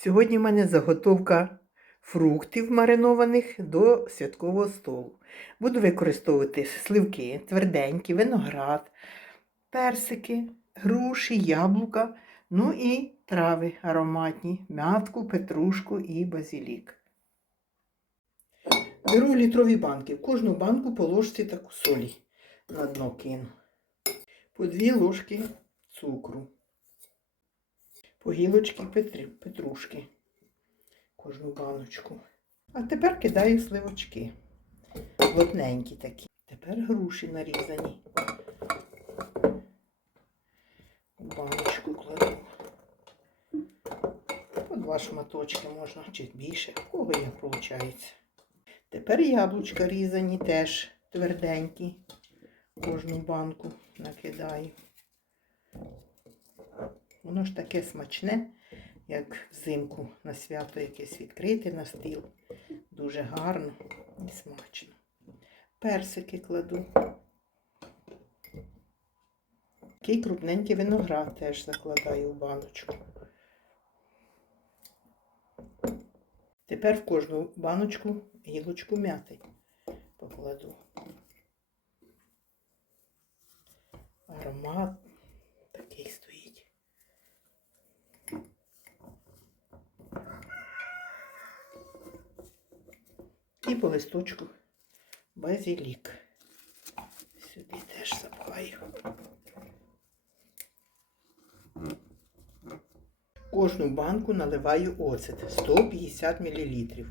Сьогодні в мене заготовка фруктів маринованих до святкового столу. Буду використовувати сливки, тверденькі, виноград, персики, груші, яблука, ну і трави ароматні, м'ятку, петрушку і базилік. Беру літрові банки. В кожну банку по ложці таку солі на дно кину. По дві ложки цукру. По гілочки петри- петрушки. Кожну баночку. А тепер кидаю сливочки. Плотненькі такі. Тепер груші нарізані. У баночку кладу. По два шматочки можна, чи більше, в кого як виходить. Тепер яблучка різані теж тверденькі. Кожну банку накидаю. Воно ж таке смачне, як взимку на свято якесь відкрити на стіл. Дуже гарно і смачно. Персики кладу. Такий крупненький виноград теж закладаю в баночку. Тепер в кожну баночку гілочку м'яти покладу. Аромат такий стоїть. І по листочку базилік. Сюди теж запхаю. Кожну банку наливаю оцет 150 мл.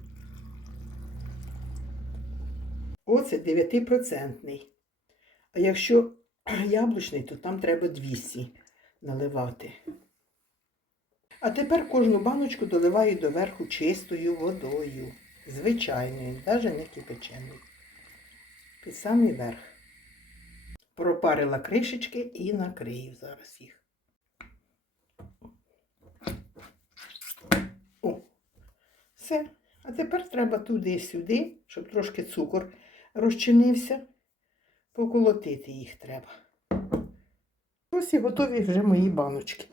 Оцет 9%. А якщо яблучний, то там треба 200 наливати. А тепер кожну баночку доливаю доверху чистою водою. Звичайною, навіть не кипяченою. Під самий верх. Пропарила кришечки і накрию зараз їх. О, все. А тепер треба туди-сюди, щоб трошки цукор розчинився. Поколотити їх треба. Ось і готові вже мої баночки.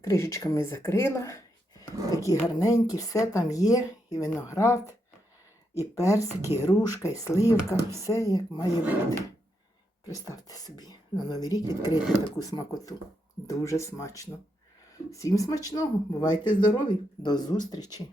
Кришечками закрила. Такі гарненькі, все там є. І виноград, і персик, і грушка, і сливка. Все як має бути. Представте собі, на Новий рік відкрити таку смакоту. Дуже смачно. Всім смачного! Бувайте здорові! До зустрічі!